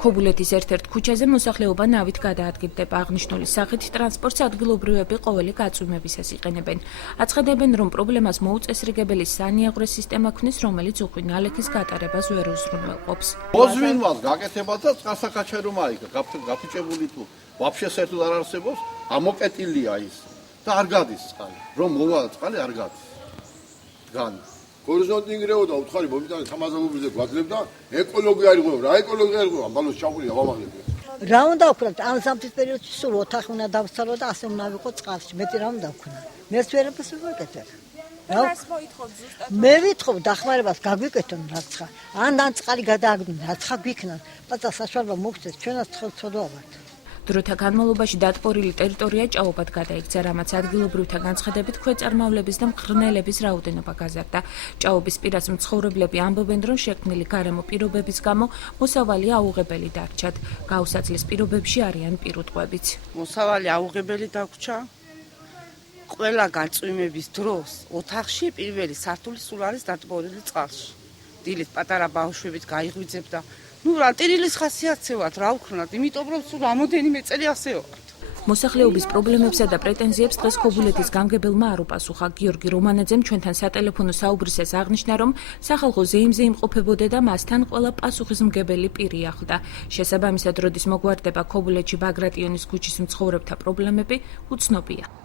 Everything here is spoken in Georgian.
ქობულეთის ერთ-ერთ ქუჩაზე მოსახლეობა ნავით გადაადგილდება. აღნიშნული სახით ტრანსპორტს ადგილობრივები ყოველი გაწვიმებისას იყენებენ. აცხადებენ, რომ პრობლემას მოუწესრიგებელი სანიაღვრე სისტემა ქმნის, რომელიც უხვი ნალექის გატარებას ვერ უზრუნველყოფს. მოზვინვას გაკეთება და წყალსაკაჩე რომ არის გაფიჭებული თუ ვაფშე საერთოდ არ არსებობს, ამოკეტილია ის და არ გადის წყალი. რომ მოვა წყალი არ გადის. გან ჰორიზონტი ინგრეოდა უთხარი მომიტანე სამაზობებზე გვაძლევდა ეკოლოგია არიღო რა ეკოლოგია არიღო ამ ბალოს ჩაყურია ვამაღლები რა უნდა ვქნათ ამ სამთის პერიოდში სულ ოთახი უნდა დავსალო და ასე უნდა ვიყო წყალში მეტი რა უნდა ვქნა მეც ვერაფერს ვიკეთებ მე ვითხოვ დახმარებას გაგვიკეთონ რაცხა ან წყალი გადააგდონ რაცხა გვიქნა პაცა საშუალება მოგცეს ჩვენაც ცოდვა ვართ დროთა განმავლობაში დატბორილი ტერიტორია ჭაობად გადაიქცა, რამაც ადგილობრივთა განცხადებით ქვეწარმავლების და მღრღნელების რაოდენობა გაზარდა. ჭაობის პირას მცხოვრებლები ამბობენ, რომ შექმნილი გარემო პირობების გამო მოსავალი აუღებელი დარჩათ. გაუსაცლის პირობებში არიან პირუტყვებიც. მოსავალი აუღებელი დაგვრჩა. ყველა გაწვიმების დროს ოთახში პირველი სართული სულ არის დატბორილი წყალში. დილით პატარა ბავშვებით გაიღვიძებდა. რა ტირილის ხასიათსევათ რა ვქნათ, იმიტომ რომ სულ რამოდენიმე წელი ასე ვართ. მოსახლეობის პრობლემებსა და პრეტენზიებს დღეს ქობულეთის გამგებელმა არ უპასუხა. გიორგი რომანაძემ ჩვენთან სატელეფონო საუბრისას აღნიშნა, რომ სახალხო ზეიმზე იმყოფებოდა და მასთან ყველა პასუხისმგებელი პირი ახლდა. შესაბამისად, როდის მოგვარდება ქობულეთში ბაგრატიონის ქუჩის მცხოვრებთა პრობლემები, უცნობია.